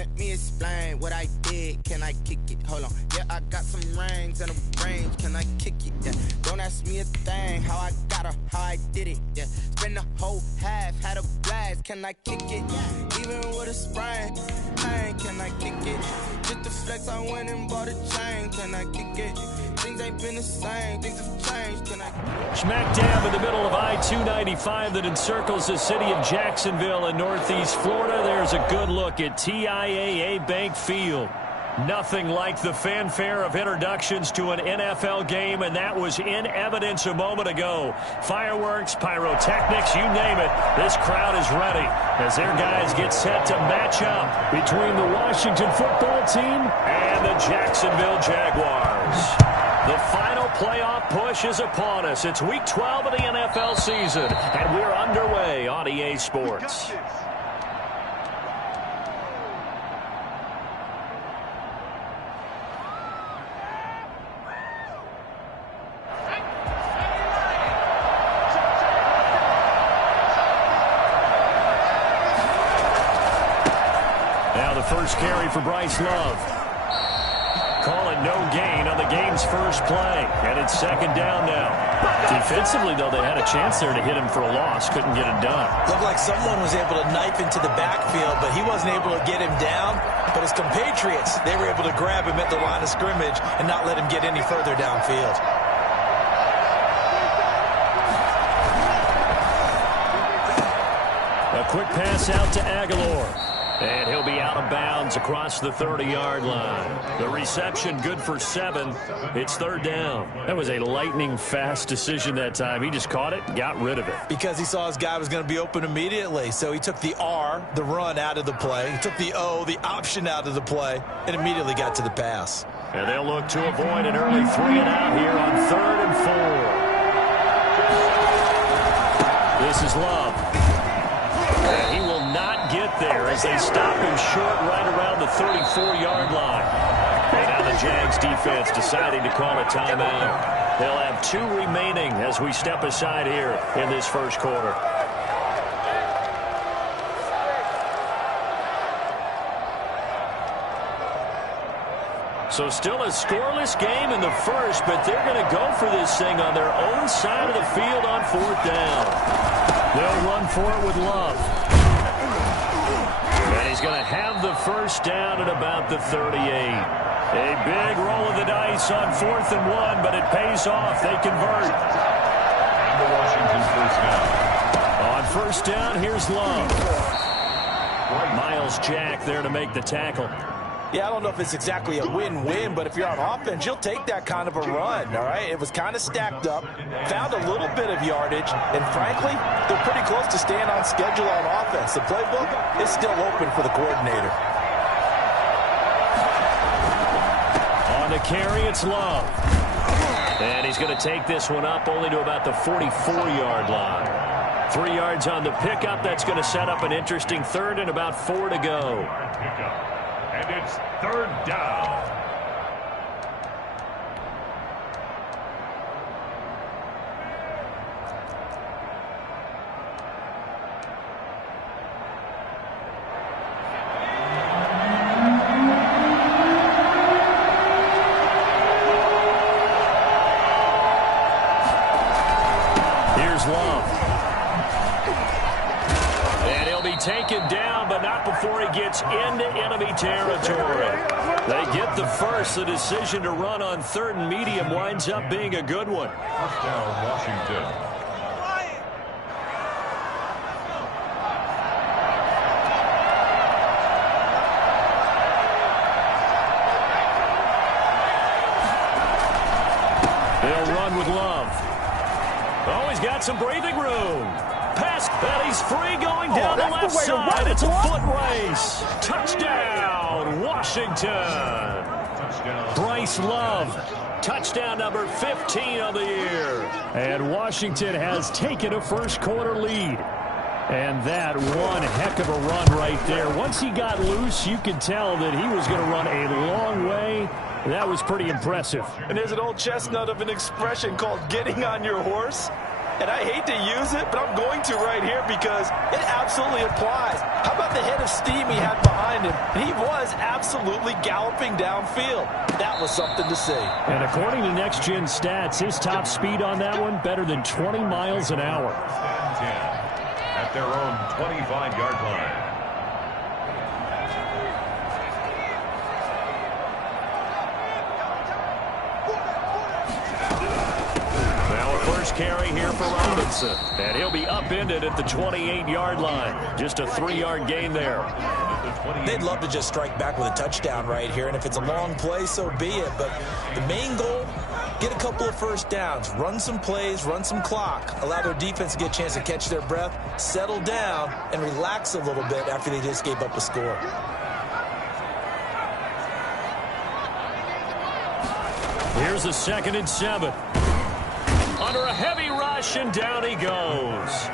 Let me explain what I did. Can I kick it? Hold on. Yeah, I got some rings and a range. Can I kick it? Yeah. Don't ask me a thing. How I got her, how I did it. Yeah. Spend the whole half, had a blast. Can I kick it? Yeah. Even with a sprain, pain. Can I kick it? Just the flex, I went and bought a chain. Can I kick it? Things ain't been the same. Things have changed. Can I? Smack dab in the middle of I-295 that encircles the city of Jacksonville in northeast Florida. There's a good look at TIAA Bank Field. Nothing like the fanfare of introductions to an NFL game, and that was in evidence a moment ago. Fireworks, pyrotechnics, you name it. This crowd is ready as their guys get set to match up between the Washington football team and the Jacksonville Jaguars. The final playoff push is upon us. It's Week 12 of the NFL season, and we're underway on EA Sports. Now the first carry for Bryce Love. Call it no gain on the game's first play, and it's second down now. Defensively, though, they had a chance there to hit him for a loss. Couldn't get it done. Looked like someone was able to knife into the backfield, but he wasn't able to get him down. But his compatriots, they were able to grab him at the line of scrimmage and not let him get any further downfield. A quick pass out to Aguilar. And he'll be out of bounds across the 30-yard line. The reception good for 7. It's third down. That was a lightning-fast decision that time. He just caught it, got rid of it. Because he saw his guy was going to be open immediately. So he took the R, the run, out of the play. He took the O, the option, out of the play, and immediately got to the pass. And they'll look to avoid an early 3-and-out here on 3rd and 4. This is Love. And he will not get there as they stop him short right around the 34-yard line. And now the Jags defense deciding to call a timeout. They'll have 2 remaining as we step aside here in this first quarter. So still a scoreless game in the first, but they're going to go for this thing on their own side of the field on 4th down. They'll run for it with Love. And he's going to have the first down at about the 38. A big roll of the dice on 4th and 1, but it pays off. They convert. The Washington first down. On first down, here's Love. Miles Jack there to make the tackle. Yeah, I don't know if it's exactly a win-win, but if you're on offense, you'll take that kind of a run, all right? It was kind of stacked up, found a little bit of yardage, and frankly, they're pretty close to staying on schedule on offense. The playbook is still open for the coordinator. On the carry, it's Love. And he's going to take this one up only to about the 44-yard line. 3 yards on the pickup. That's going to set up an interesting 3rd and about 4 to go. And it's 3rd down. Here's Love. And he'll be taken down, but not before he gets into enemy territory. They get the first. The decision to run on 3rd and medium winds up being a good one. First down, Washington. They'll run with Love. Oh, he's got some breathing room. Pass, and he's free going down the left side. It's a foot race. Touchdown, Washington. Touchdown. Bryce Love, touchdown number 15 of the year. And Washington has taken a first quarter lead. And that one heck of a run right there. Once he got loose, you could tell that he was going to run a long way. That was pretty impressive. And there's an old chestnut of an expression called getting on your horse. And I hate to use it, but I'm going to right here because it absolutely applies. How about the head of steam he had behind behind him. He was absolutely galloping downfield. That was something to see. And according to Next Gen Stats, his top speed on that one, better than 20 miles an hour. 10 at their own 25-yard line. First carry here for Robinson. And he'll be upended at the 28-yard line. Just a 3-yard gain there. They'd love to just strike back with a touchdown right here. And if it's a long play, so be it. But the main goal, get a couple of first downs. Run some plays, run some clock. Allow their defense to get a chance to catch their breath, settle down, and relax a little bit after they just gave up a score. Here's a 2nd and 7. Under a heavy rush, and down he goes.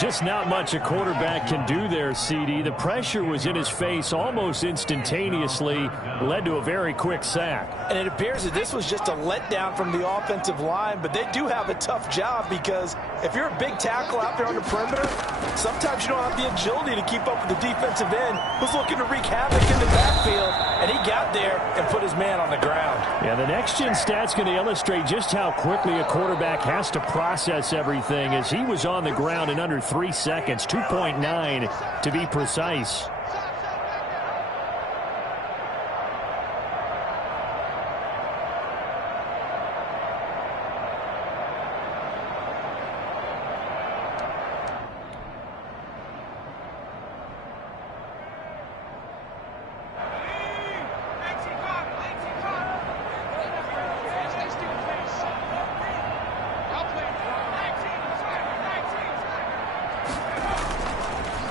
Just not much a quarterback can do there, CD. The pressure was in his face almost instantaneously, led to a very quick sack. And it appears that this was just a letdown from the offensive line, but they do have a tough job because if you're a big tackle out there on the perimeter, sometimes you don't have the agility to keep up with the defensive end who's looking to wreak havoc in the backfield, and he got there and put his man on the ground. Yeah, the next-gen stats going to illustrate just how quickly a quarterback has to process everything, as he was on the ground in under 3 seconds, 2.9 to be precise.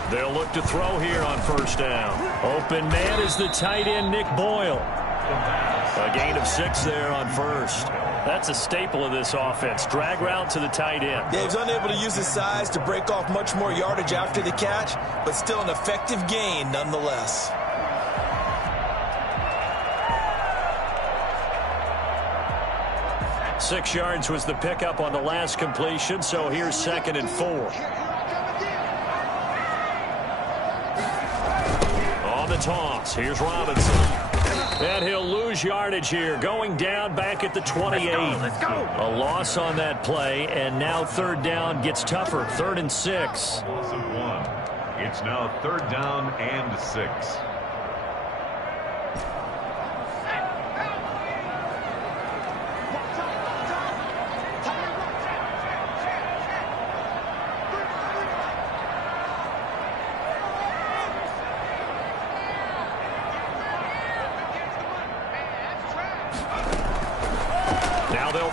They'll look to throw here on first down. Open man is the tight end, Nick Boyle. A gain of 6 there on first. That's a staple of this offense. Drag route to the tight end. Dave's unable to use his size to break off much more yardage after the catch, but still an effective gain nonetheless. Six yards was the pickup on the last completion, so here's 2nd and 4. On the toss, here's Robinson. And he'll lose yardage here, going down back at the 28. Let's go. A loss on that play, and now 3rd down gets tougher, 3rd and 6. Loss of 1. It's now 3rd down and 6.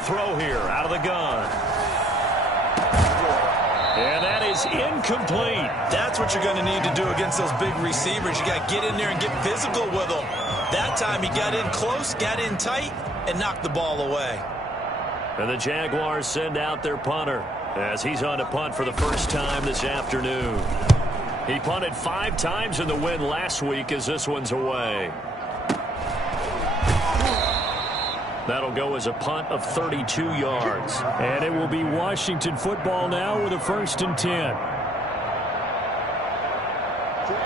Throw here out of the gun. And that is incomplete. That's what you're going to need to do against those big receivers. You got to get in there and get physical with them. That time he got in close, got in tight, and knocked the ball away. And the Jaguars send out their punter as he's on to punt for the first time this afternoon. He punted 5 times in the win last week as this one's away. That'll go as a punt of 32 yards. And it will be Washington football now with a 1st and 10.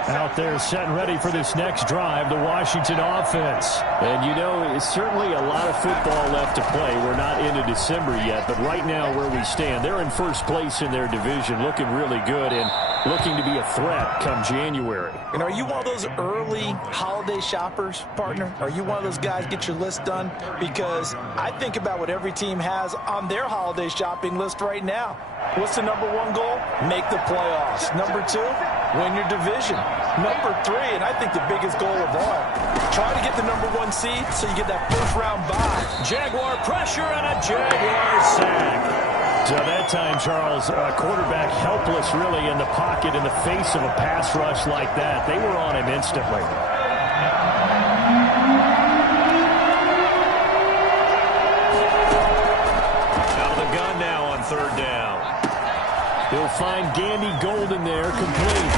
Out there set and ready for this next drive, the Washington offense. And you know, it's certainly a lot of football left to play. We're not into December yet, but right now where we stand, they're in first place in their division, looking really good and looking to be a threat come January. And are you one of those early holiday shoppers, partner? Are you one of those guys get your list done? Because I think about what every team has on their holiday shopping list right now. What's the number 1 goal? Make the playoffs. Number 2, win your division. Number 3, and I think the biggest goal of all, try to get the number 1 seed so you get that first-round bye. Jaguar pressure and a Jaguar sack. So that time, Charles, quarterback helpless really in the pocket in the face of a pass rush like that. They were on him instantly. Out of the gun now on 3rd down. He'll find Gandy Golden there, complete.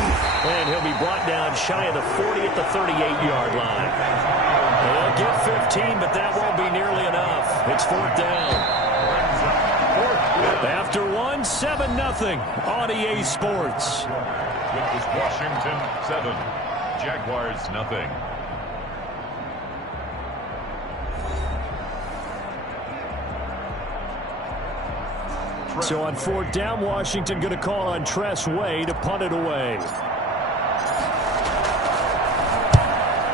And he'll be brought down shy of the 40 at the 38-yard line. They'll get 15, but that won't be nearly enough. It's 4th down. After 1, 7-0 on EA Sports. It was Washington 7, Jaguars nothing. So on 4th down, Washington going to call on Tress Way to punt it away.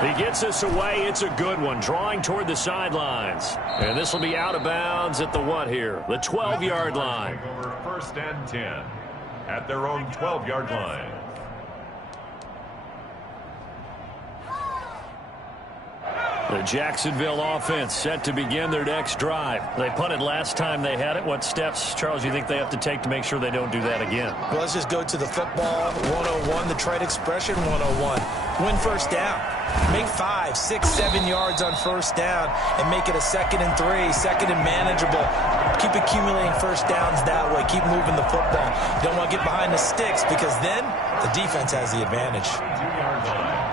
He gets us away. It's a good one, drawing toward the sidelines. And this will be out of bounds at the what here? The 12-yard line. Over 1st and 10 at their own 12-yard line. The Jacksonville offense set to begin their next drive. They punted last time they had it. What steps, Charles, you think they have to take to make sure they don't do that again? Well, let's just go to the football 101, the trade expression 101. Win 1st down. Make 5, 6, 7 yards on 1st down and make it a 2nd and 3, 2nd and manageable. Keep accumulating 1st downs that way. Keep moving the football. You don't want to get behind the sticks because then the defense has the advantage. 2-yard line.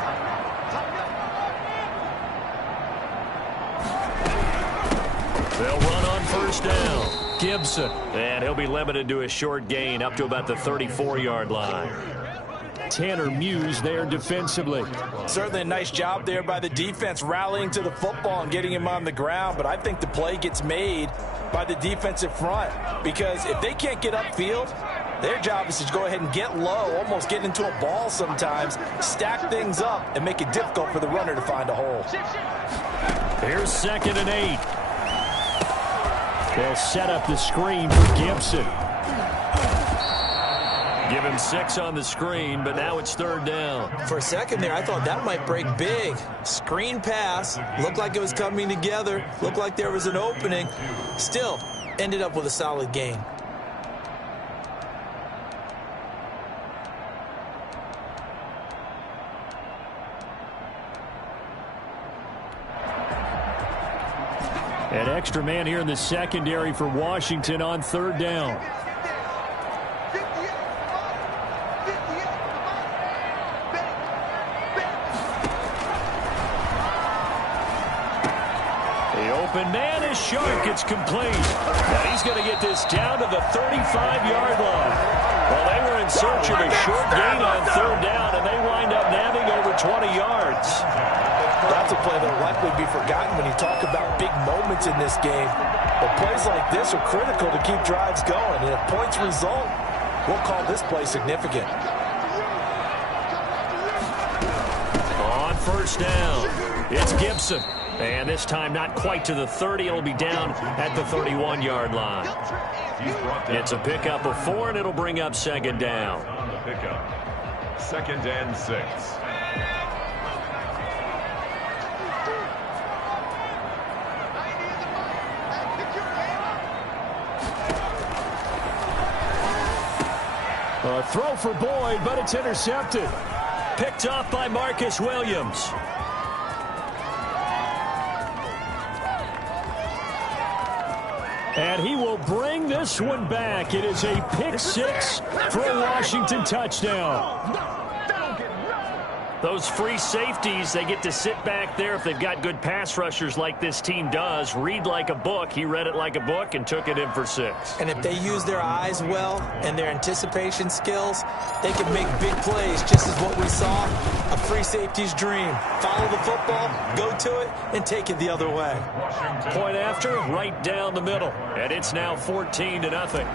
They'll run on 1st down. Gibson. And he'll be limited to a short gain up to about the 34-yard line. Tanner Muse there defensively. Certainly a nice job there by the defense rallying to the football and getting him on the ground, but I think the play gets made by the defensive front because if they can't get upfield, their job is to go ahead and get low, almost get into a ball sometimes, stack things up, and make it difficult for the runner to find a hole. Here's 2nd and 8. They'll set up the screen for Gibson. Give him 6 on the screen, but now it's 3rd down. For a second there, I thought that might break big. Screen pass. Looked like it was coming together. Looked like there was an opening. Still, ended up with a solid gain. An extra man here in the secondary for Washington on 3rd down. The open man is Shark. It's complete. And he's going to get this down to the 35-yard line. Well, they were in search of a short gain on 3rd down, and they wind up nabbing over 20 yards. That's a play that will likely be forgotten when you talk about big moments in this game. But plays like this are critical to keep drives going. And if points result, we'll call this play significant. On 1st down, it's Gibson. And this time not quite to the 30. It'll be down at the 31-yard line. It's a pickup of 4, and it'll bring up 2nd down. On the pickup, 2nd and 6. A throw for Boyd, but it's intercepted. Picked off by Marcus Williams. And he will bring this one back. It is a pick 6 for a Washington touchdown. Those free safeties, they get to sit back there if they've got good pass rushers like this team does. Read like a book. He read it like a book and took it in for 6. And if they use their eyes well and their anticipation skills, they can make big plays, just as what we saw, a free safety's dream. Follow the football, go to it, and take it the other way. Point after, right down the middle. And it's now 14-0.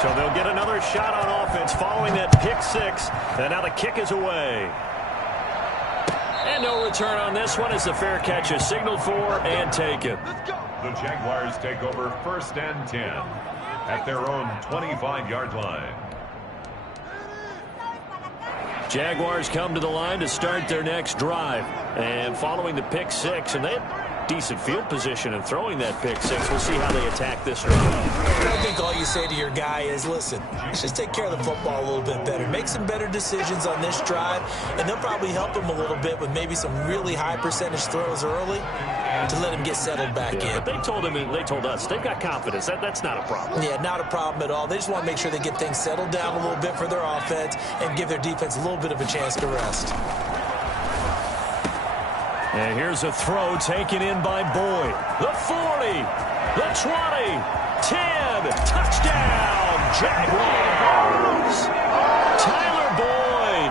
So they'll get another shot on offense following that pick 6. And now the kick is away. And no return on this one as the fair catch is signaled for and taken. The Jaguars take over 1st and 10 at their own 25-yard line. Jaguars come to the line to start their next drive. And following the pick 6, and they have decent field position in throwing that pick 6. We'll see how they attack this drive. I think all you say to your guy is, listen, let's just take care of the football a little bit better. Make some better decisions on this drive, and they'll probably help him a little bit with maybe some really high percentage throws early to let him get settled back in. But they told us, they've got confidence. That's not a problem. Yeah, not a problem at all. They just want to make sure they get things settled down a little bit for their offense and give their defense a little bit of a chance to rest. And here's a throw taken in by Boyd. The 40, the 20, 10, touchdown, Jaguars! Tyler Boyd,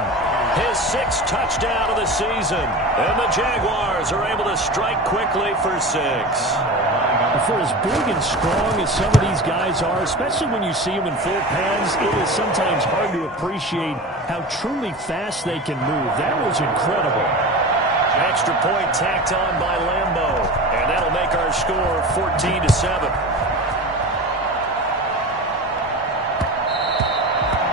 sixth touchdown of the season. And the Jaguars are able to strike quickly for 6. For as big and strong as some of these guys are, especially when you see them in full pads, it is sometimes hard to appreciate how truly fast they can move. That was incredible. Extra point tacked on by Lambeau. And that'll make our score 14-7.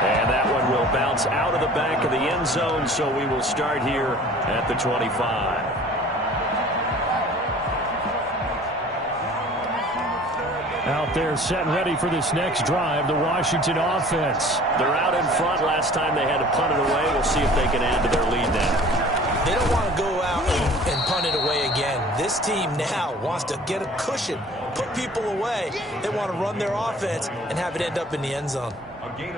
And that one will bounce out of the back of the end zone, so we will start here at the 25. Out there set and ready for this next drive, the Washington offense. They're out in front. Last time they had to punt it away. We'll see if they can add to their lead now. They don't want to go out and punt it away again. This team now wants to get a cushion, put people away. They want to run their offense and have it end up in the end zone.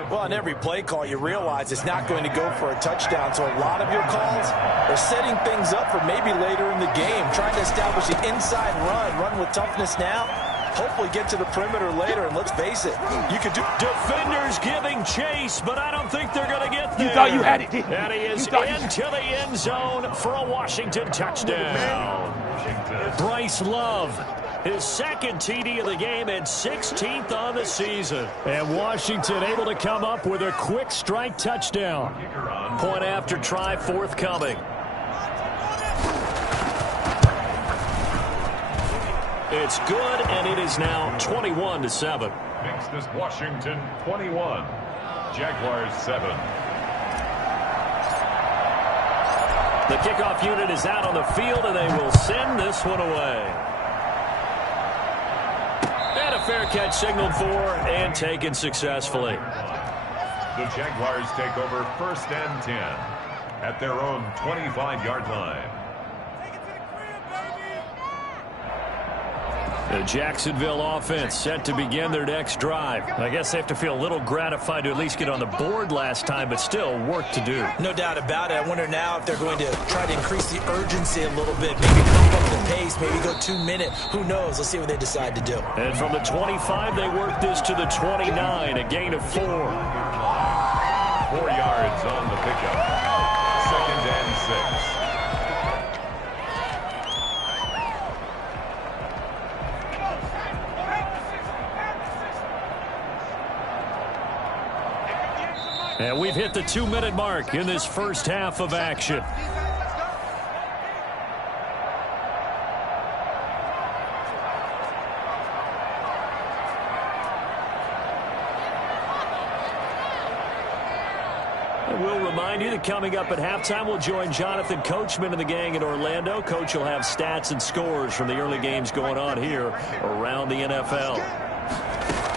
Well, on every play call, you realize it's not going to go for a touchdown. So a lot of your calls are setting things up for maybe later in the game, trying to establish an inside run with toughness now. Hopefully get to the perimeter later, and let's face it, you could do... Defenders giving chase, but I don't think they're going to get there. You thought you had it, didn't you? And he is into the end zone for a Washington touchdown. Bryce Love, his second TD of the game and 16th on the season. And Washington able to come up with a quick strike touchdown. Point after try forthcoming. It's good, and it is now 21-7. Makes this Washington 21. Jaguars 7. The kickoff unit is out on the field, and they will send this one away. And a fair catch signaled for and taken successfully. The Jaguars take over 1st and 10 at their own 25-yard line. The Jacksonville offense set to begin their next drive. I guess they have to feel a little gratified to at least get on the board last time, but still work to do. No doubt about it. I wonder now if they're going to try to increase the urgency a little bit, maybe pump up the pace, maybe go 2 minute. Who knows? Let's see what they decide to do. And from the 25, they work this to the 29, a gain of 4. 4 yards on the pickup. 2nd and 6. And we've hit the 2-minute mark in this first half of action. And we'll remind you that coming up at halftime, we'll join Jonathan Coachman and the gang in Orlando. Coach will have stats and scores from the early games going on here around the NFL.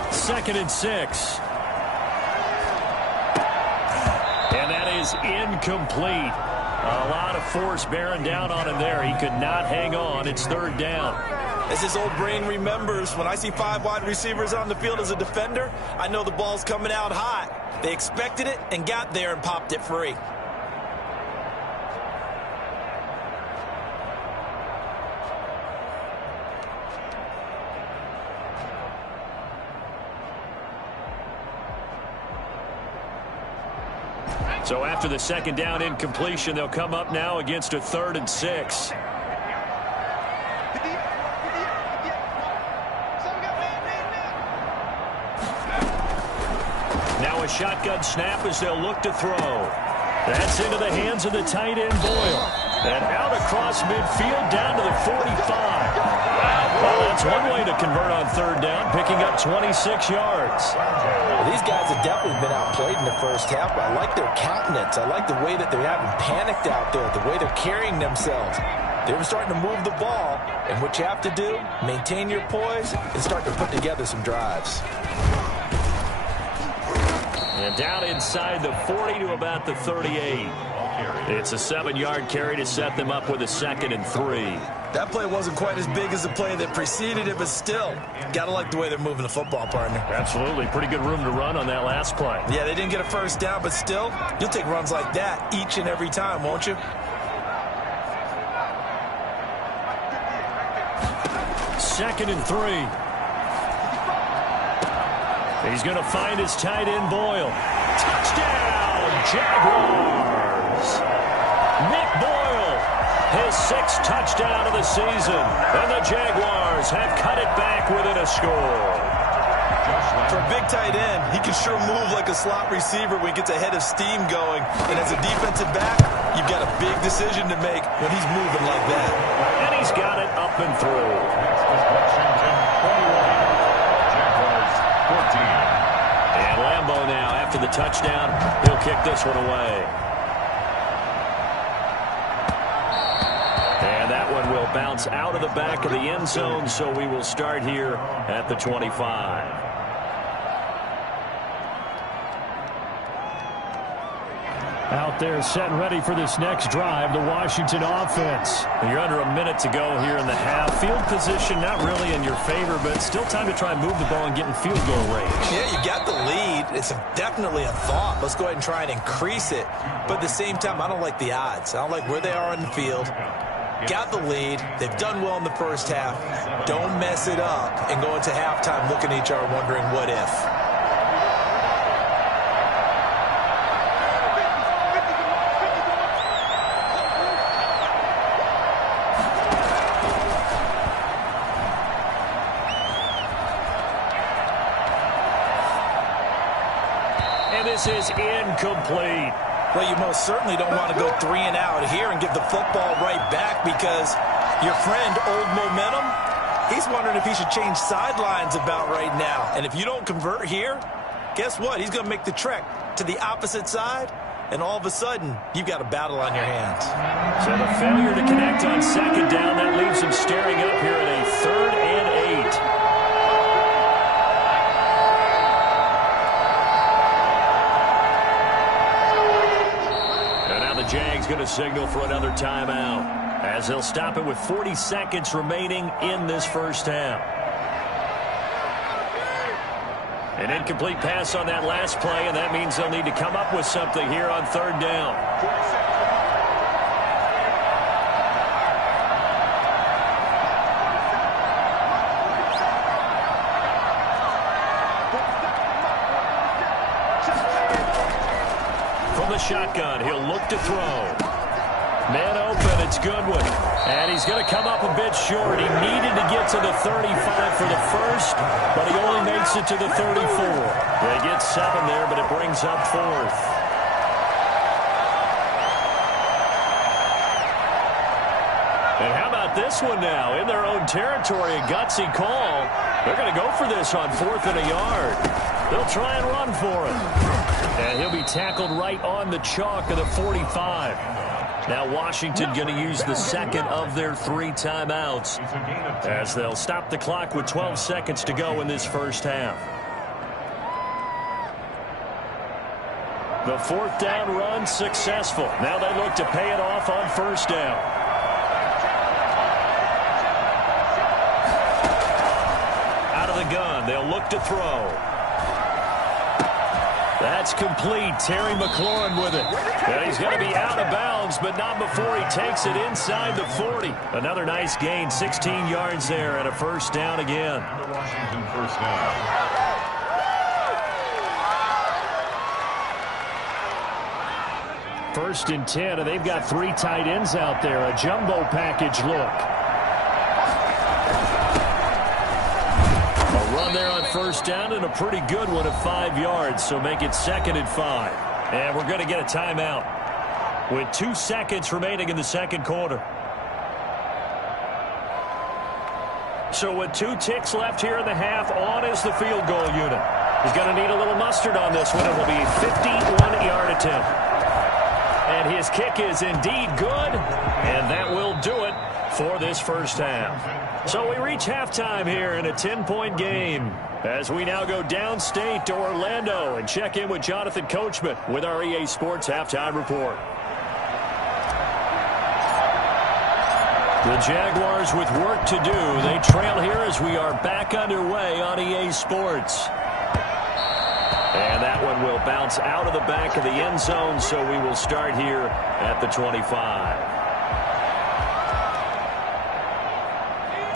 2nd and 6. And that is incomplete. A lot of force bearing down on him there. He could not hang on. It's 3rd down. As his old brain remembers, when I see 5 wide receivers on the field as a defender, I know the ball's coming out hot. They expected it and got there and popped it free. So after the 2nd down incompletion, they'll come up now against a 3rd and 6. Now a shotgun snap as they'll look to throw. That's into the hands of the tight end Boyle. And out across midfield down to the 45. Well, that's one way to convert on 3rd down, picking up 26 yards. Well, these guys have definitely been outplayed in the first half, but I like their countenance. I like the way that they haven't panicked out there, the way they're carrying themselves. They're starting to move the ball, and what you have to do, maintain your poise and start to put together some drives. And down inside the 40 to about the 38. It's a 7-yard carry to set them up with a 2nd and 3. That play wasn't quite as big as the play that preceded it, but still, got to like the way they're moving the football, partner. Absolutely. Pretty good room to run on that last play. Yeah, they didn't get a first down, but still, you'll take runs like that each and every time, won't you? 2nd and 3. He's going to find his tight end Boyle. Touchdown, Jaguars! the 6th touchdown of the season. And the Jaguars have cut it back within a score. For a big tight end, he can sure move like a slot receiver when he gets a head of steam going. And as a defensive back, you've got a big decision to make when he's moving like that. And he's got it up and through. Washington 21, Jaguars 14. And Lambeau now, after the touchdown, he'll kick this one away. And that one will bounce out of the back of the end zone, so we will start here at the 25. Out there set and ready for this next drive, the Washington offense. You're under a minute to go here in the half. Field position not really in your favor, but still time to try and move the ball and get in field goal range. Yeah, you got the lead. It's definitely a thought. Let's go ahead and try and increase it. But at the same time, I don't like the odds. I don't like where they are in the field. Got the lead. They've done well in the first half. Don't mess it up and go into halftime looking at each other wondering what if. This is incomplete. Well, you most certainly don't want to go 3 and out here and give the football right back because your friend, Old Momentum, he's wondering if he should change sidelines about right now. And if you don't convert here, guess what? He's going to make the trek to the opposite side, and all of a sudden, you've got a battle on your hands. So the failure to connect on 2nd down, that leaves him staring up here at a 3rd and 8. Jags going to signal for another timeout as they'll stop it with 40 seconds remaining in this first half. An incomplete pass on that last play, and that means they'll need to come up with something here on 3rd down. From the shotgun, he'll look to throw. Man open, it's Goodwin. And he's going to come up a bit short. He needed to get to the 35 for the first, but he only makes it to the 34. They get 7 there, but it brings up 4th. And how about this one now? In their own territory, a gutsy call. They're going to go for this on 4th and a yard. They'll try and run for it. And he'll be tackled right on the chalk of the 45. Now Washington going to use the 2nd of their 3 timeouts as they'll stop the clock with 12 seconds to go in this first half. The 4th down run successful. Now they look to pay it off on 1st down. Out of the gun, they'll look to throw. That's complete. Terry McLaurin with it. And he's going to be out of bounds, but not before he takes it inside the 40. Another nice gain, 16 yards there, and a 1st down again. Washington 1st down. First and 10, and they've got 3 tight ends out there. A jumbo package look. There on 1st down, and a pretty good one of 5 yards, so make it 2nd and 5. And we're going to get a timeout with 2 seconds remaining in the 2nd quarter. So with 2 ticks left here in the half, on is the field goal unit. He's going to need a little mustard on this one. It will be a 51-yard attempt. And his kick is indeed good, and that will do it for this first half. So we reach halftime here in a 10-point game as we now go downstate to Orlando and check in with Jonathan Coachman with our EA Sports Halftime Report. The Jaguars with work to do. They trail here as we are back underway on EA Sports. And that one will bounce out of the back of the end zone, so we will start here at the 25.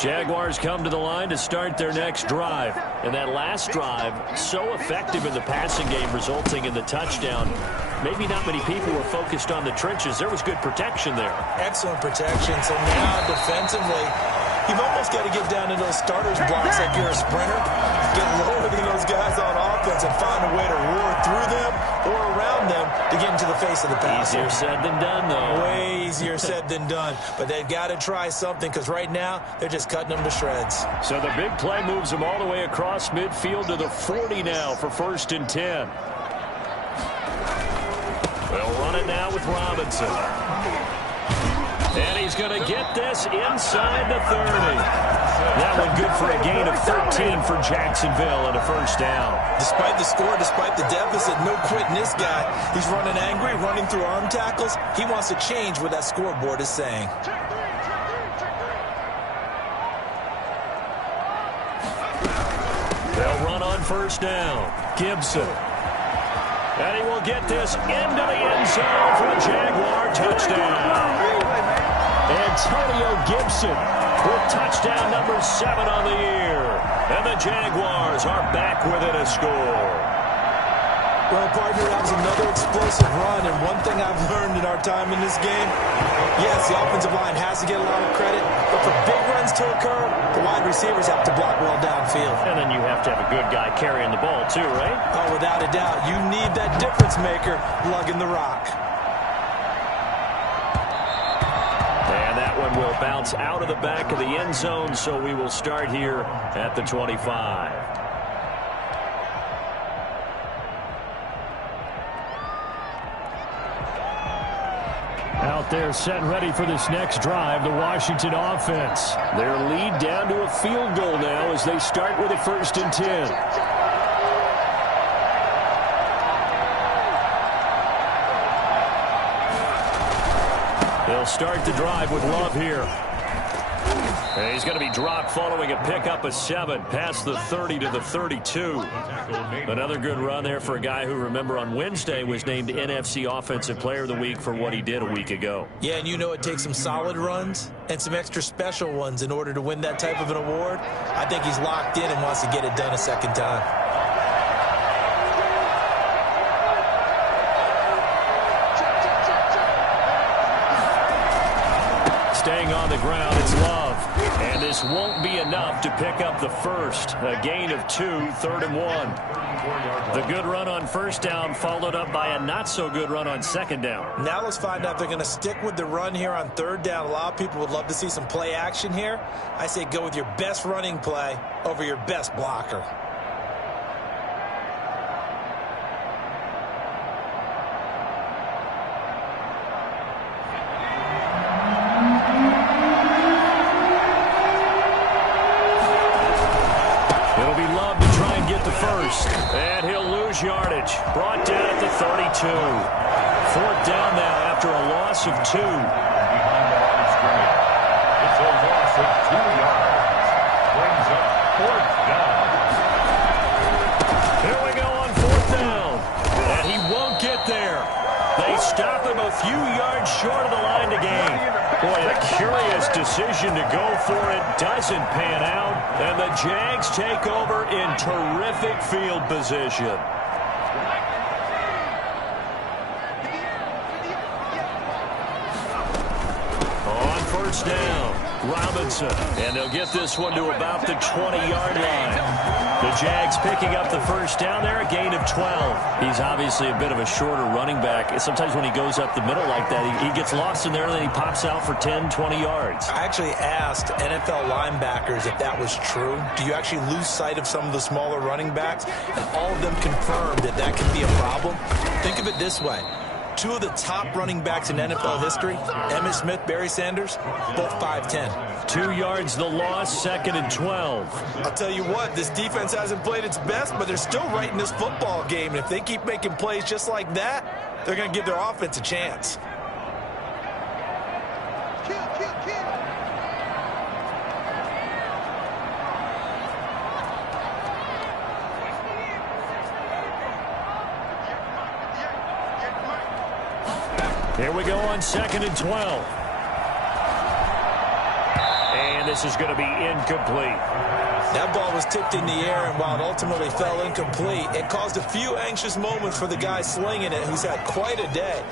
Jaguars come to the line to start their next drive. And that last drive, so effective in the passing game, resulting in the touchdown. Maybe not many people were focused on the trenches. There was good protection there. Excellent protection. So now defensively, you've almost got to get down to those starters blocks like you're a sprinter. Get lower than those guys on offense and find a way to roar through them or around them to get into the face of the passer. Easier said than done, though. Way easier said than done. But they've got to try something because right now they're just cutting them to shreds. So the big play moves them all the way across midfield to the 40 now for 1st and 10. They'll run it now with Robinson. And he's going to get this inside the 30. That one good for a gain of 13 for Jacksonville and a 1st down. Despite the score, despite the deficit, no quitting this guy. He's running angry, running through arm tackles. He wants to change what that scoreboard is saying. They'll run on 1st down. Gibson. And he will get this into the end zone for a Jaguar touchdown. Antonio Gibson with touchdown number 7 on the year. And the Jaguars are back within a score. Well, partner, that was another explosive run, and one thing I've learned in our time in this game, yes, the offensive line has to get a lot of credit, but for big runs to occur, the wide receivers have to block well downfield. And then you have to have a good guy carrying the ball too, right? Oh, without a doubt. You need that difference maker lugging the rock. And that one will bounce out of the back of the end zone, so we will start here at the 25. Out there set and ready for this next drive, the Washington offense. Their lead down to a field goal now as they start with a 1st and 10. They'll start the drive with Love here. And he's going to be dropped following a pickup of 7 past the 30 to the 32. Another good run there for a guy who, remember, on Wednesday was named NFC Offensive Player of the Week for what he did a week ago. Yeah, and you know it takes some solid runs and some extra special ones in order to win that type of an award. I think he's locked in and wants to get it done a second time. Staying on the ground, it's Love. And this won't be enough to pick up the 1st. A gain of 2, 3rd and 1. The good run on 1st down followed up by a not-so-good run on 2nd down. Now let's find out if they're going to stick with the run here on 3rd down. A lot of people would love to see some play action here. I say go with your best running play over your best blocker. And he'll lose yardage. Brought down at the 32. 4th down now after a loss of 2. It's a loss of 2 yards. Brings up 4th down. Here we go on 4th down. And he won't get there. They stop him a few yards short of the line to gain. Boy, a curious decision to go for it. Doesn't pan out. And the Jags take over in terrific field position. On 1st down, Robinson. And they'll get this one to about the 20-yard line. The Jags picking up the 1st down there, a gain of 12. He's obviously a bit of a shorter running back. Sometimes when he goes up the middle like that, he gets lost in there, and then he pops out for 10, 20 yards. I actually asked NFL linebackers if that was true. Do you actually lose sight of some of the smaller running backs? And all of them confirmed that that can be a problem. Think of it this way. 2 of the top running backs in NFL history, Emmitt Smith, Barry Sanders, both 5'10". 2 yards the loss, 2nd and 12. I'll tell you what, this defense hasn't played its best, but they're still right in this football game. And if they keep making plays just like that, they're going to give their offense a chance. Here we go on 2nd and 12. And And this is going to be incomplete. That ball was tipped in the air, and while it ultimately fell incomplete, it caused a few anxious moments for the guy slinging it, who's had quite a day.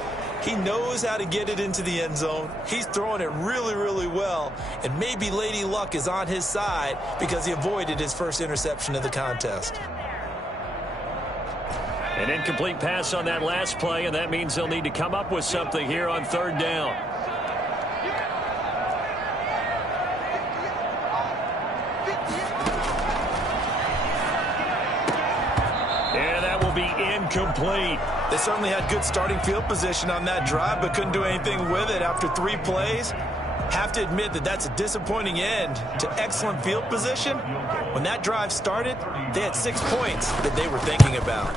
He knows how to get it into the end zone. He's throwing it really, really well. And maybe Lady Luck is on his side because he avoided his first interception of the contest. An incomplete pass on that last play, and that means they'll need to come up with something here on third down. And that will be incomplete. They certainly had good starting field position on that drive, but couldn't do anything with it after 3 plays. Have to admit that that's a disappointing end to excellent field position. When that drive started, they had 6 points that they were thinking about.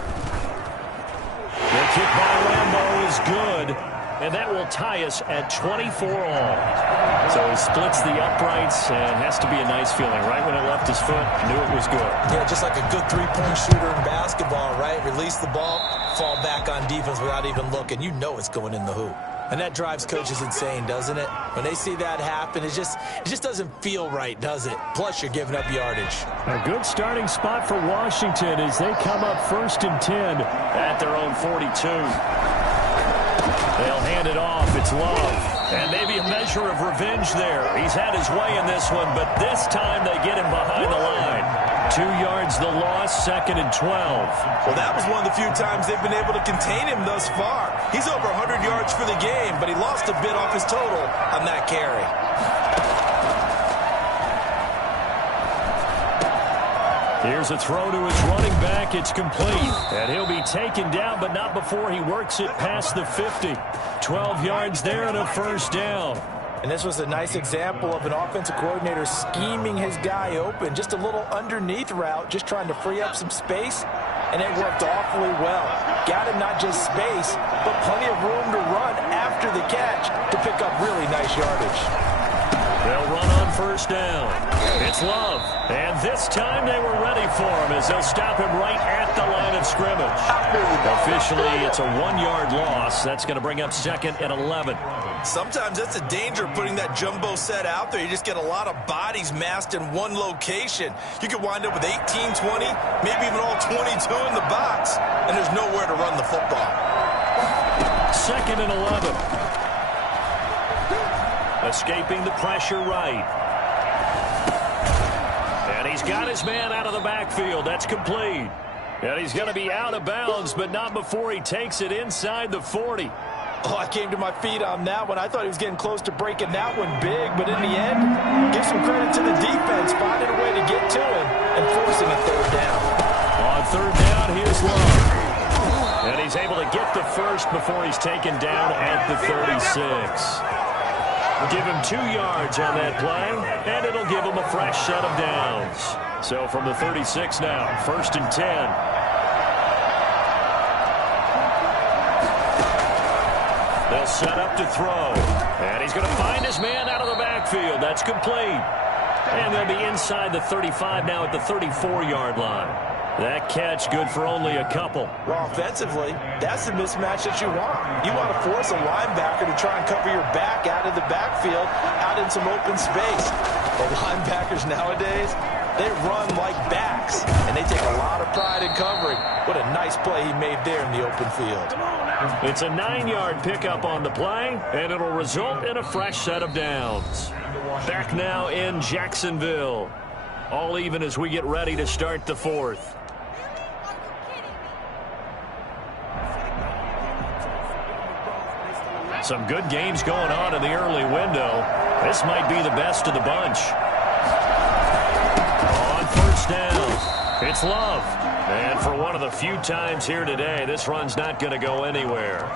The kick by Lambeau is good, and that will tie us at 24 all. So he splits the uprights, and has to be a nice feeling. Right when it left his foot, knew it was good. Yeah, just like a good three-point shooter in basketball, right? Release the ball, fall back on defense without even looking. You know it's going in the hoop. And that drives coaches insane, doesn't it? When they see that happen, it just doesn't feel right, does it? Plus, you're giving up yardage. A good starting spot for Washington as they come up 1st and 10 at their own 42. They'll hand it off. It's Love. And maybe a measure of revenge there. He's had his way in this one, but this time they get him behind the line. 2 yards the loss, 2nd and 12. Well, that was one of the few times they've been able to contain him thus far. He's over 100 yards for the game, but he lost a bit off his total on that carry. Here's a throw to his running back. It's complete. And he'll be taken down, but not before he works it past the 50. 12 yards there and a first down. And this was a nice example of an offensive coordinator scheming his guy open. Just a little underneath route, just trying to free up some space. And it worked awfully well. Got him not just space, but plenty of room to run after the catch to pick up really nice yardage. They'll run on first down. It's Love. And this time they were ready for him as they'll stop him right at the line of scrimmage. Officially, it's a 1-yard loss. That's going to bring up 2nd and 11. Sometimes that's a danger putting that jumbo set out there. You just get a lot of bodies massed in one location. You could wind up with 18, 20, maybe even all 22 in the box, and there's nowhere to run the football. 2nd and 11. Escaping the pressure right. And he's got his man out of the backfield. That's complete. And he's going to be out of bounds, but not before he takes it inside the 40. Oh, I came to my feet on that one. I thought he was getting close to breaking that one big, but in the end, give some credit to the defense, finding a way to get to him and forcing a third down. On third down, here's Love. And he's able to get the first before he's taken down at the 36. Give him 2 yards on that play, and it'll give him a fresh set of downs. So from the 36 now, 1st and 10. They'll set up to throw. And he's going to find his man out of the backfield. That's complete. And they'll be inside the 35 now at the 34-yard line. That catch good for only a couple. Well, offensively, that's the mismatch that you want. You want to force a linebacker to try and cover your back out of the backfield, out in some open space. But linebackers nowadays, they run like backs, and they take a lot of pride in covering. What a nice play he made there in the open field. It's a 9-yard pickup on the play, and it'll result in a fresh set of downs. Back now in Jacksonville. All even as we get ready to start the 4th. Some good games going on in the early window. This might be the best of the bunch. On first down, it's Love. And for one of the few times here today, this run's not going to go anywhere.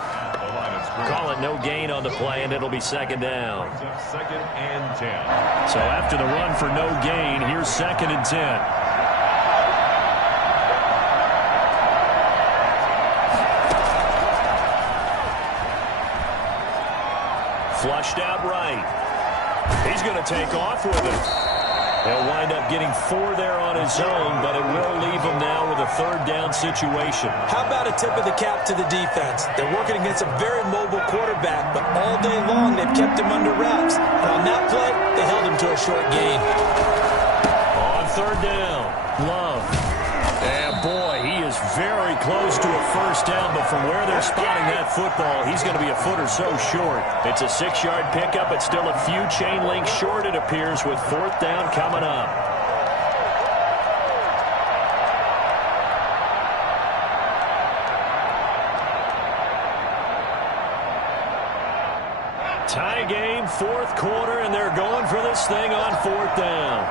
Call it no gain on the play, and it'll be 2nd down. 2nd and 10. So after the run for no gain, here's 2nd and 10. Flushed out right. He's going to take off with it. He'll wind up getting 4 there on his own, but it will leave him now with a 3rd down situation. How about a tip of the cap to the defense? They're working against a very mobile quarterback, but all day long they've kept him under wraps. And on that play, they held him to a short gain. On third down, Love. And boy, he is very close to a first down, but from where they're spotting that football, he's going to be a foot or so short. It's a 6-yard pickup, but still a few chain links short, it appears, with fourth down coming up. Tie game, fourth quarter, and they're going for this thing on fourth down.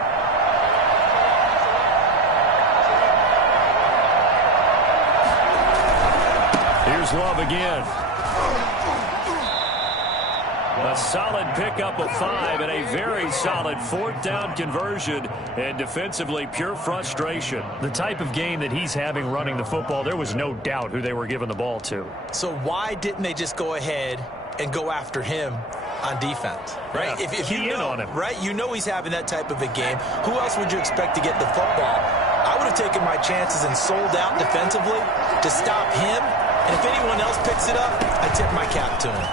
Here's Love again. A solid pickup of 5 and a very solid fourth down conversion, and defensively pure frustration. The type of game that he's having running the football, there was no doubt who they were giving the ball to. So why didn't they just go ahead and go after him on defense, right? Yeah, if you know, on him. right, you know he's having that type of a game. Who else would you expect to get the football? I would have taken my chances and sold out defensively to stop him, and if anyone else picks it up, I tip my cap to him.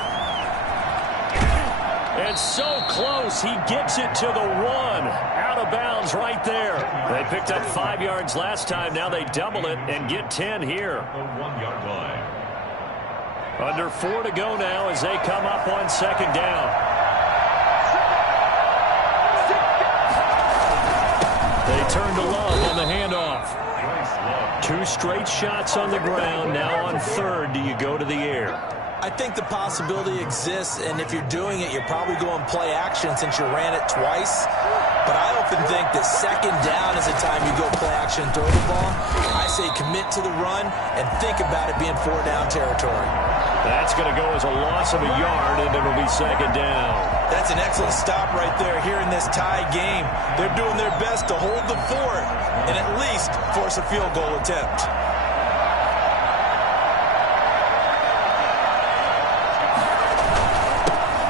And so close, he gets it to the 1. Out of bounds right there. They picked up 5 yards last time. Now they double it and get 10 here. The 1-yard line. Under 4 to go now as they come up on second down. They turn to Love on the handoff. 2 straight shots on the ground. Now on third, do you go to the air? I think the possibility exists, and if you're doing it, you're probably going play action since you ran it twice. But I often think that second down is the time you go play action and throw the ball. I say commit to the run and think about it being 4-down territory. That's going to go as a loss of a yard, and it'll be second down. That's an excellent stop right there here in this tie game. They're doing their best to hold the fort and at least force a field goal attempt.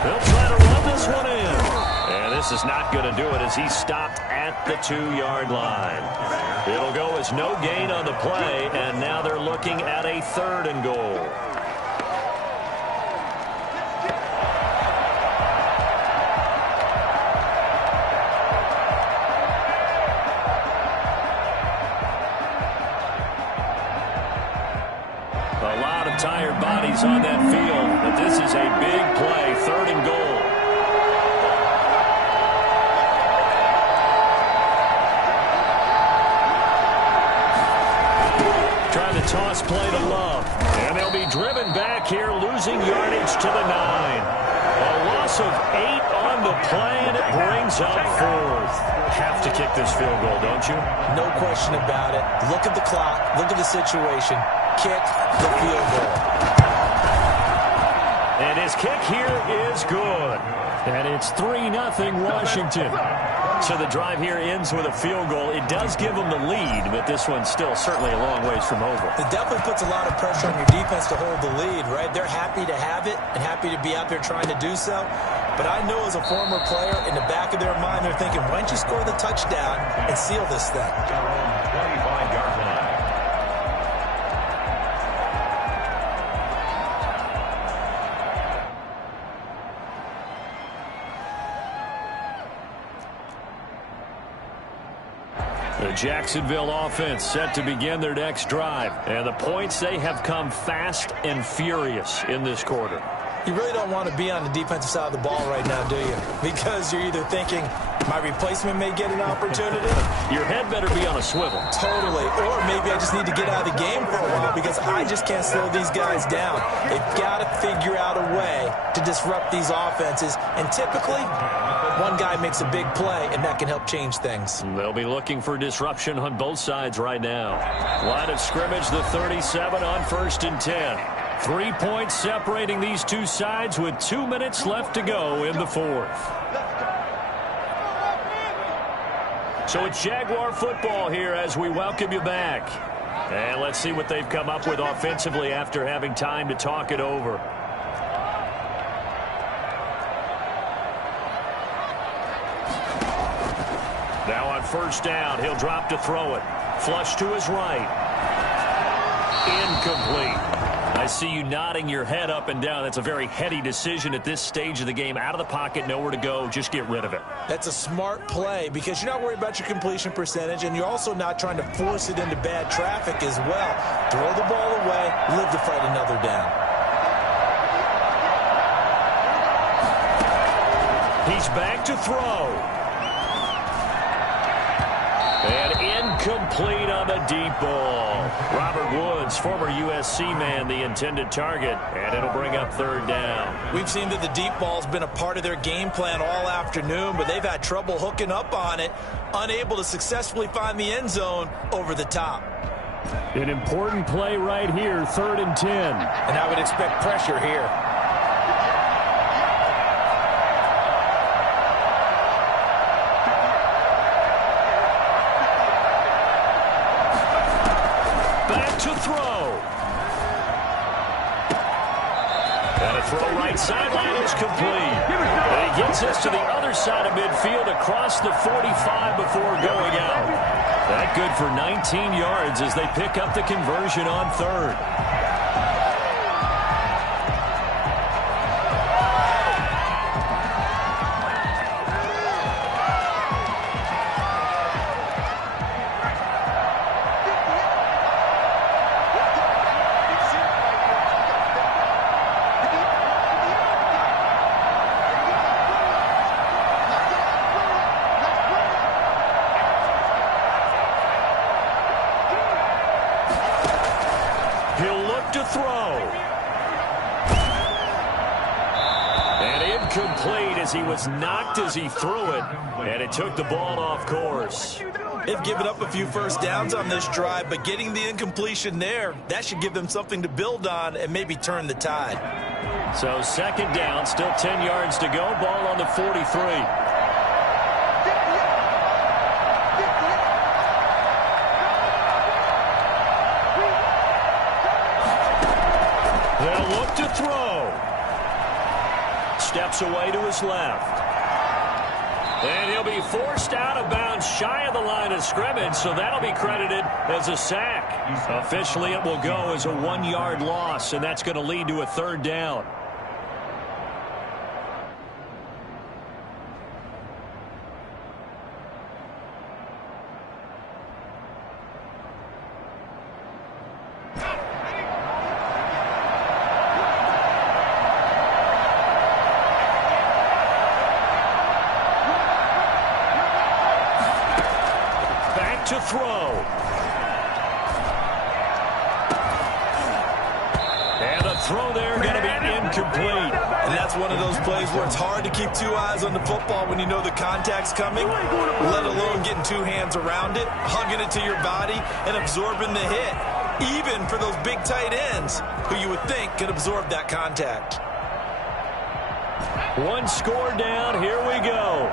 They'll try to run this one in. And this is not going to do it as he stopped at the 2-yard line. It'll go as no gain on the play, and now they're looking at a 3rd and goal. A lot of tired bodies on that field, but this is a big play, 3rd and goal. Trying to toss play to Love, and they'll be driven back here, losing yardage to the 9. A loss of 8 on the play, and it brings up 4th. Have to kick this field goal, don't you? No question about it. Look at the clock. Look at the situation. Kick the field goal. And his kick here is good. And it's 3-0 Washington. So the drive here ends with a field goal. It does give them the lead, but this one's still certainly a long ways from over. It definitely puts a lot of pressure on your defense to hold the lead, right? They're happy to have it and happy to be out there trying to do so. But I know as a former player, in the back of their mind, they're thinking, why don't you score the touchdown and seal this thing? 25-yard line. The Jacksonville offense set to begin their next drive. And the points, they have come fast and furious in this quarter. You really don't want to be on the defensive side of the ball right now, do you? Because you're either thinking, my replacement may get an opportunity. Your head better be on a swivel. Totally. Or maybe I just need to get out of the game for a while because I just can't slow these guys down. They've got to figure out a way to disrupt these offenses. And typically, one guy makes a big play, and that can help change things. They'll be looking for disruption on both sides right now. Line of scrimmage, the 37 on 1st and 10. 3 points separating these two sides with 2 minutes left to go in the 4th. So it's Jaguar football here as we welcome you back. And let's see what they've come up with offensively after having time to talk it over. Now on 1st down, he'll drop to throw it. Flush to his right. Incomplete. I see you nodding your head up and down. That's a very heady decision at this stage of the game. Out of the pocket, nowhere to go, just get rid of it. That's a smart play because you're not worried about your completion percentage, and you're also not trying to force it into bad traffic as well. Throw the ball away, live to fight another down. He's back to throw. And incomplete on the deep ball. Robert Woods, former USC man, the intended target, and it'll bring up third down. We've seen that the deep ball's been a part of their game plan all afternoon, but they've had trouble hooking up on it, unable to successfully find the end zone over the top. An important play right here, 3rd and 10. And I would expect pressure here. To throw. And a throw right sideline is complete. And he gets us to the other side of midfield across the 45 before going out. That good for 19 yards as they pick up the conversion on 3rd. He'll look to throw. And incomplete as he was knocked as he threw it. And it took the ball off course. They've given up a few first downs on this drive, but getting the incompletion there, that should give them something to build on and maybe turn the tide. So 2nd down, still 10 yards to go. Ball on the 43. They'll look to throw. Steps away to his left. And he'll be forced out of bounds shy of the line of scrimmage, so that'll be credited as a sack. Officially, it will go as a 1-yard loss, and that's going to lead to a 3rd down. To throw. And a throw there going to be incomplete. And that's one of those plays where it's hard to keep 2 eyes on the football when you know the contact's coming, let alone getting 2 hands around it, hugging it to your body, and absorbing the hit, even for those big tight ends who you would think could absorb that contact. 1 score down. Here we go.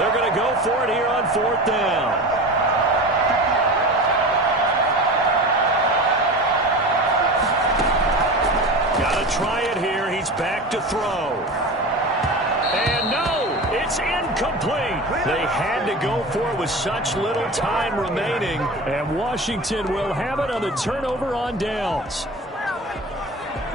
They're going to go for it here on 4th down. Try it here. He's back to throw. And no, it's incomplete. They had to go for it with such little time remaining. And Washington will have it on the turnover on downs.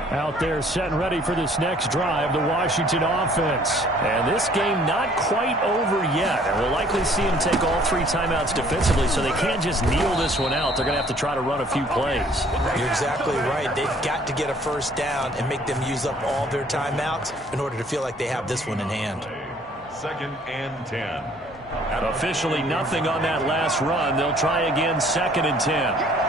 Out there set and ready for this next drive, the Washington offense. And this game not quite over yet. And we'll likely see them take all 3 timeouts defensively, so they can't just kneel this one out. They're going to have to try to run a few plays. You're exactly right. They've got to get a first down and make them use up all their timeouts in order to feel like they have this one in hand. 2nd and 10. And officially nothing on that last run. They'll try again 2nd and 10.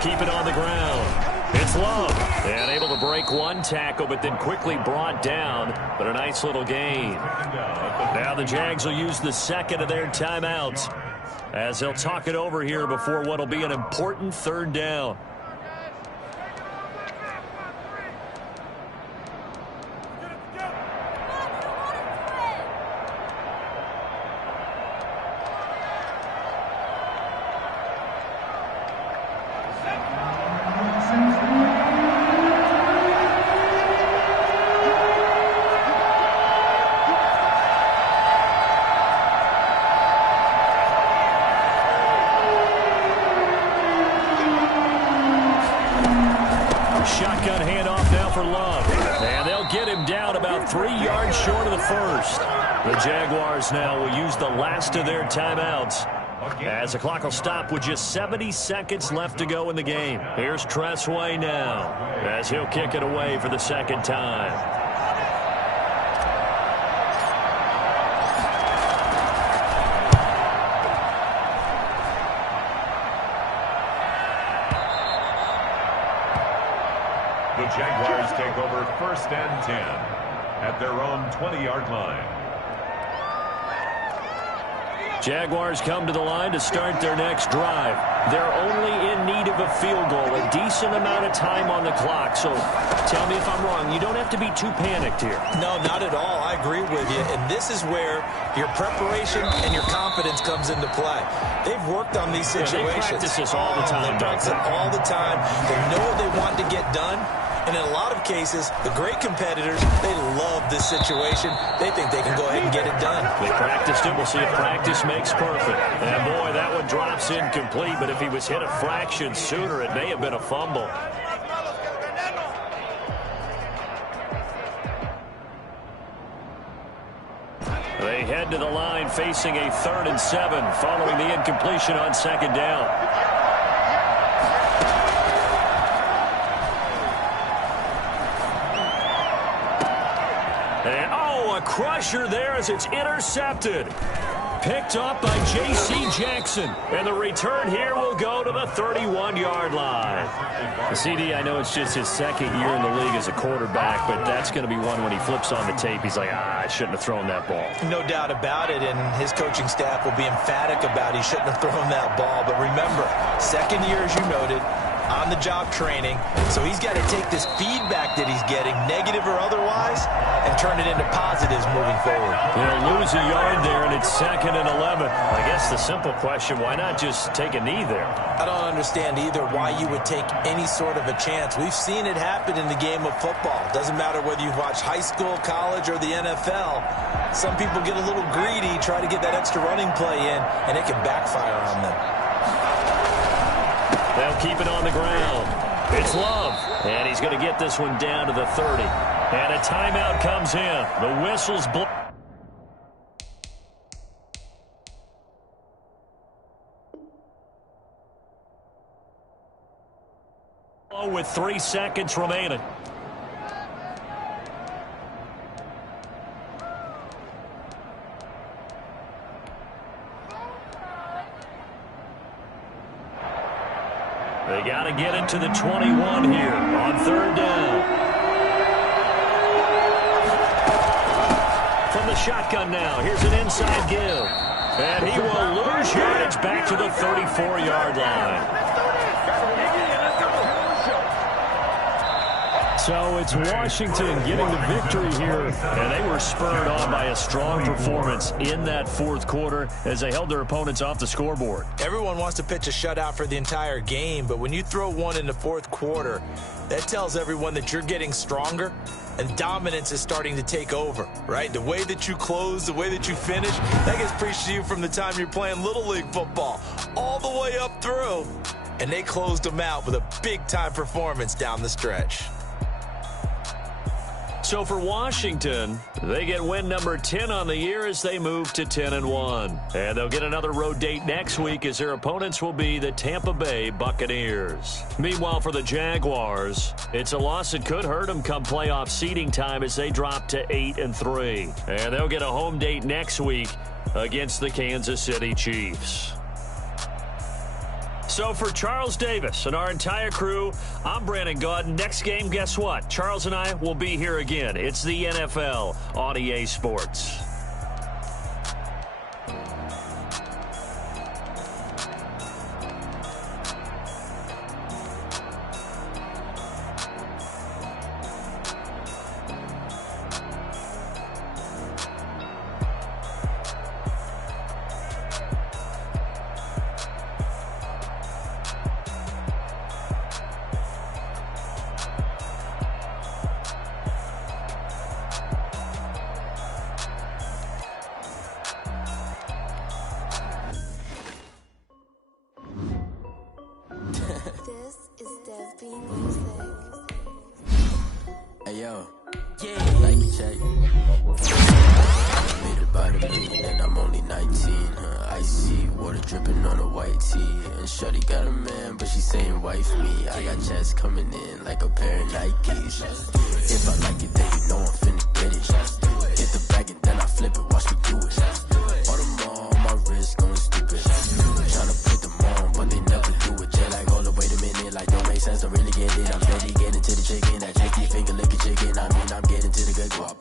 Keep it on the ground. It's Love. And able to break 1 tackle, but then quickly brought down. But a nice little gain. Now the Jags will use the 2nd of their timeouts as they'll talk it over here before what will be an important 3rd down. 3 yards short of the first. The Jaguars now will use the last of their timeouts, as the clock will stop with just 70 seconds left to go in the game. Here's Tressway now, as he'll kick it away for the second time. The Jaguars take over 1st and 10 at their own 20-yard line. Jaguars come to the line to start their next drive. They're only in need of a field goal, a decent amount of time on the clock. So tell me if I'm wrong. You don't have to be too panicked here. No, not at all. I agree with you. And this is where your preparation and your confidence comes into play. They've worked on these situations. Yeah, they practice this all the time. They practice it all the time. They know what they want to get done. And in a lot of cases, the great competitors, they love this situation. They think they can go ahead and get it done. They practiced it. We'll see if practice makes perfect. And, boy, that one drops incomplete. But if he was hit a fraction sooner, it may have been a fumble. They head to the line facing a 3rd and 7 following the incompletion on 2nd down. And, a crusher there as it's intercepted. Picked up by J.C. Jackson. And the return here will go to the 31-yard line. The CD, I know it's just his 2nd year in the league as a quarterback, but that's going to be one when he flips on the tape. He's like, I shouldn't have thrown that ball. No doubt about it, and his coaching staff will be emphatic about he shouldn't have thrown that ball. But remember, 2nd year, as you noted, on-the-job training. So he's got to take this feedback that he's getting, negative or otherwise, and turn it into positives moving forward. He'll lose a yard there, and it's 2nd and 11. I guess the simple question, why not just take a knee there? I don't understand either why you would take any sort of a chance. We've seen it happen in the game of football. Doesn't matter whether you watch high school, college, or the NFL. Some people get a little greedy, try to get that extra running play in, and it can backfire on them. They'll keep it on the ground. It's Love, and he's going to get this one down to the 30. And a timeout comes in. The whistle's blown. With 3 seconds remaining. They got to get into the 21 here on 3rd down. From the shotgun now, here's an inside give. And he will lose yardage back to the 34-yard line. So it's Washington getting the victory here. And they were spurred on by a strong performance in that 4th quarter as they held their opponents off the scoreboard. Everyone wants to pitch a shutout for the entire game, but when you throw one in the 4th quarter, that tells everyone that you're getting stronger and dominance is starting to take over, right? The way that you close, the way that you finish, that gets preached to you from the time you're playing Little League football all the way up through. And they closed them out with a big-time performance down the stretch. So for Washington, they get win number 10 on the year as they move to 10-1. And they'll get another road date next week as their opponents will be the Tampa Bay Buccaneers. Meanwhile, for the Jaguars, it's a loss that could hurt them come playoff seeding time as they drop to 8-3. And they'll get a home date next week against the Kansas City Chiefs. So for Charles Davis and our entire crew, I'm Brandon Gaudin. Next game, guess what? Charles and I will be here again. It's the NFL on EA Sports. water dripping on a white tee. And shorty got a man, but she saying wife me. I got checks coming in like a pair of Nikes. If I like it, then you know I'm finna get it. Get the bag and then I flip it, watch me do it. All them on my wrist going stupid. Tryna put them on, but they never do it. J like, hold up, wait a minute, like don't make sense, don't really get it. I'm steady getting to the chicken, that checky finger licking chicken. I mean, I'm getting to the good guap.